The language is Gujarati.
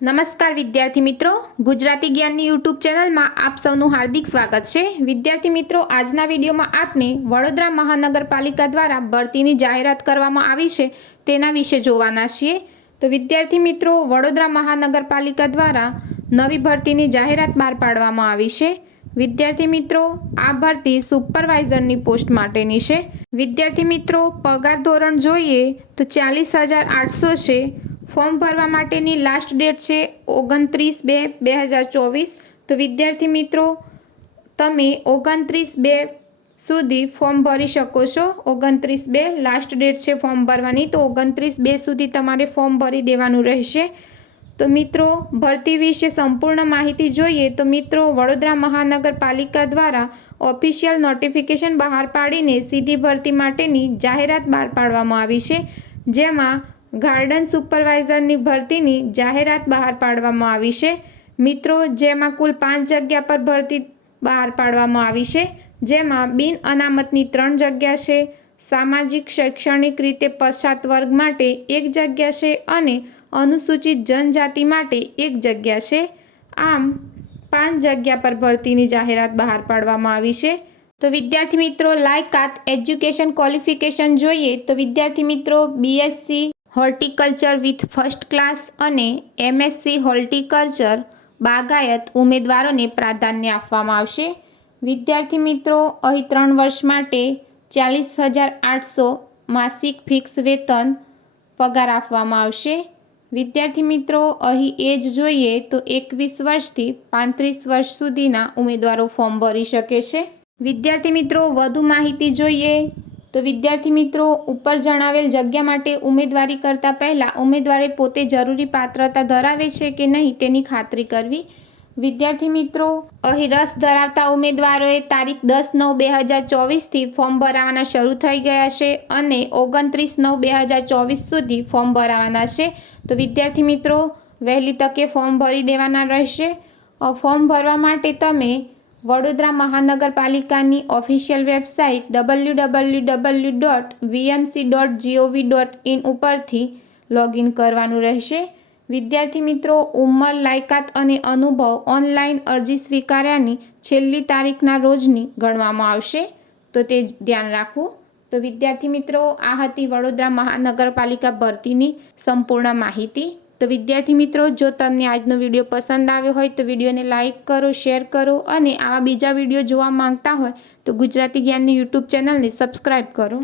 નમસ્કાર વિદ્યાર્થી મિત્રો. ગુજરાતી જ્ઞાનની યુટ્યુબ ચેનલમાં આપ સૌનું હાર્દિક સ્વાગત છે. વિદ્યાર્થી મિત્રો, આજના વિડીયોમાં આપને વડોદરા મહાનગરપાલિકા દ્વારા ભરતીની જાહેરાત કરવામાં આવી છે. તેના વિશે જોવાના છીએ. તો વિદ્યાર્થી મિત્રો, વડોદરા મહાનગરપાલિકા દ્વારા નવી ભરતીની જાહેરાત બહાર પાડવામાં આવી છે. વિદ્યાર્થી મિત્રો, આ ભરતી સુપરવાઇઝરની પોસ્ટ માટેની છે. વિદ્યાર્થી મિત્રો, પગાર ધોરણ જોઈએ તો ચાલીસ હજાર આઠસો છે. ફોર્મ ભરવા માટેની લાસ્ટ ડેટ છે ઓગણત્રીસ બે બે હજાર ચોવીસ. તો વિદ્યાર્થી મિત્રો, તમે ઓગણત્રીસ બે સુધી ફોર્મ ભરી શકો છો. ઓગણત્રીસ બે લાસ્ટ ડેટ છે ફોર્મ ભરવાની. તો ઓગણત્રીસ બે સુધી તમારે ફોર્મ ભરી દેવાનું રહેશે. તો મિત્રો, ભરતી વિશે સંપૂર્ણ માહિતી જોઈએ તો મિત્રો, વડોદરા મહાનગરપાલિકા દ્વારા ઓફિશિયલ નોટિફિકેશન બહાર પાડીને સીધી ભરતી માટેની જાહેરાત બહાર પાડવામાં આવી છે. જેમાં ગાર્ડન સુપરવાઇઝરની ભરતીની જાહેરાત બહાર પાડવામાં આવી છે. મિત્રો, જેમાં કુલ પાંચ જગ્યા પર ભરતી બહાર પાડવામાં આવી છે, જેમાં બિન અનામતની ત્રણ જગ્યા છે, સામાજિક, શૈક્ષણિક રીતે પશ્ચાત વર્ગ માટે એક જગ્યા છે અને અનુસૂચિત જનજાતિ માટે એક જગ્યા છે. આમ, પાંચ જગ્યા પર ભરતીની જાહેરાત બહાર પાડવામાં આવી છે. તો વિદ્યાર્થી મિત્રો લાયકાત એજ્યુકેશન ક્વોલિફિકેશન જોઈએ તો વિદ્યાર્થી મિત્રો BSc horticulture with first class અને એમએસસી હોર્ટિકલ્ચર બાગાયત ઉમેદવારોને પ્રાધાન્ય આપવામાં આવશે. વિદ્યાર્થી મિત્રો, અહીં ત્રણ વર્ષ માટે ચાલીસ હજાર આઠસો માસિક ફિક્સ વેતન પગાર આપવામાં આવશે. વિદ્યાર્થી મિત્રો, અહીં એજ જોઈએ તો એકવીસ વર્ષથી પાંત્રીસ વર્ષ સુધીના ઉમેદવારો ફોર્મ ભરી શકે છે. વિદ્યાર્થી મિત્રો, વધુ માહિતી જોઈએ તો વિદ્યાર્થી મિત્રો, ઉપર જણાવેલ જગ્યા માટે ઉમેદવારી કરતા પહેલાં ઉમેદવારે પોતે જરૂરી પાત્રતા ધરાવે છે કે નહીં તેની ખાતરી કરવી. વિદ્યાર્થી મિત્રો, અહીં રસ ધરાવતા ઉમેદવારોએ તારીખ દસ નવ બે હજાર ચોવીસથી ફોર્મ ભરાવાના શરૂ થઈ ગયા છે અને ઓગણત્રીસ નવ બે હજાર ચોવીસ સુધી ફોર્મ ભરાવાના છે. તો વિદ્યાર્થી મિત્રો, વહેલી તકે ફોર્મ ભરી દેવાના રહેશે. ફોર્મ ભરવા માટે તમે વડોદરા મહાનગરપાલિકાની official website W W W dot VMC dot GOV dot in ઉપરથી લોગિન કરવાનું રહેશે. વિદ્યાર્થી મિત્રો, ઉંમર, લાયકાત અને અનુભવ ઓનલાઈન અરજી સ્વીકાર્યાની છેલ્લી તારીખના રોજની ગણવામાં આવશે. તો તે ધ્યાન રાખવું. તો વિદ્યાર્થી મિત્રો, આ હતી વડોદરા મહાનગરપાલિકા ભરતીની સંપૂર્ણ માહિતી. તો વિદ્યાર્થી મિત્રો, જો તમને આજનો વીડિયો પસંદ આવ્યો હોય તો વિડીયોને લાઇક કરો, શેર કરો અને આવા બીજા વીડિયો જોવા માંગતા હોય તો ગુજરાતી જ્ઞાનની યુટ્યુબ ચેનલને સબસ્ક્રાઈબ કરો.